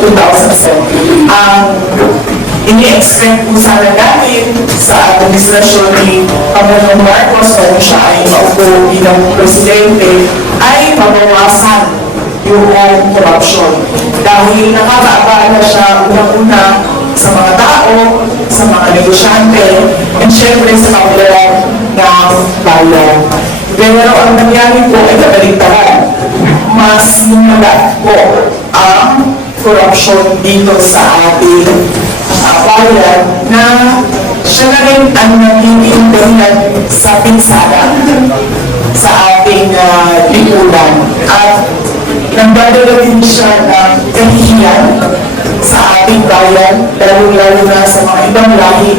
2007. Ang ini-expect po sana natin sa administrasyon ni Pangulong Marcos kung siya ay maupo bilang presidente ay mabawasan yung corruption. Dahil nakakaabala siya unang-una sa mga tao, sa mga negosyante, and syempre sa kapalan ng bayan. Pero ang nangyari po ay kabaligtaran. Mas lumagat po ang corruption dito sa ating uh, bayan na siya na rin ang nagiging dahilan sa pinsala sa ating uh, lipunan. At nagdadala din siya ng kahihiyan sa ating bayan, lalo-lalo na sa mga ibang lahi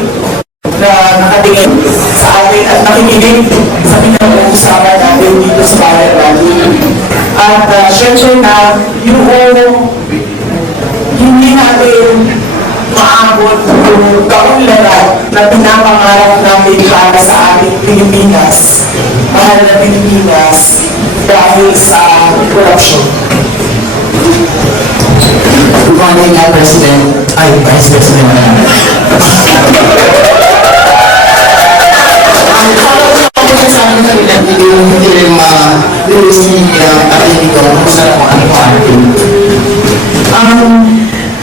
na nakatingin sa atin at nakikinig sa pinag-uusapan natin dito sa bayan natin. At uh, syempre na yung natin maabot yung kaunlaran na pinapangarap natin para sa ating Pilipinas, mahal na Pilipinas, dahil sa corruption. Good morning, uh, President. Ay, Vice President. Sa pinag-ilim, hindi ma-release ni uh, Atty. ko kung saan po ano po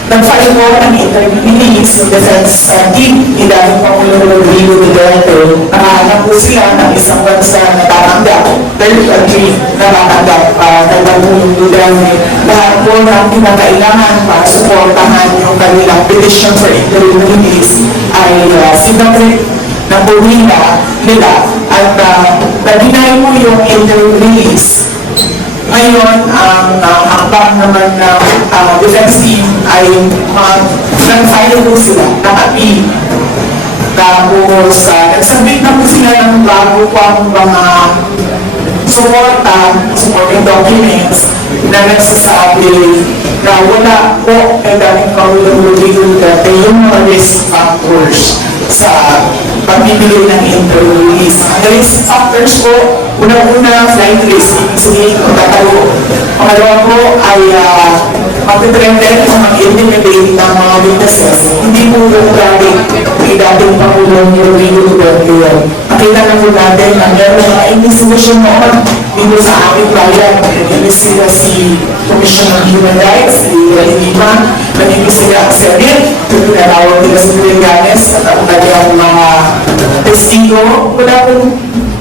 ating. ang nag-file po ng ng defense uh, team ni dating Pangulong Rodrigo Duterte. Nakahanap po sila ng isang bansa na tatanggap, third country na tatanggap uh, ng Pangulong Duterte. Lahat po ng kinakailangan para suportahan yung kanilang petition for interviewees ay uh, sinabit na po nila, nila at uh, nag-deny mo yung interviewees ngayon, ang uh, hakbang naman ng uh, defense team ay mag nag-file po sila ng appeal. Tapos, uh, nagsabit na po sila ng bago pang mga suporta, supporting documents na nagsasabi na wala po kay dating Pangulong Rodrigo Duterte yung mga risk factors sa pagbibigay ng interviewees. Ang risk factors po, unang-una, flight risk, ibig sabihin kung tatalo. Pangalawa po ay uh, mag-threaten o mag-intimidate ng mga witnesses. Hindi po yung galing kay dating Pangulong Rodrigo Duterte yan. Nakita na po natin na meron mga investigation noon dito sa ating bayan. Nag-imbestiga si Commissioner of Human Rights, si Lima, nag-imbestiga ang Senate, tinatawag nila si Trillanes at ang kanyang mga testigo. Wala pong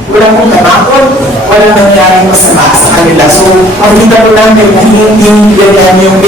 wala pong namakot, wala nangyaring masama sa kanila. So, makikita po natin na hindi ganyan yung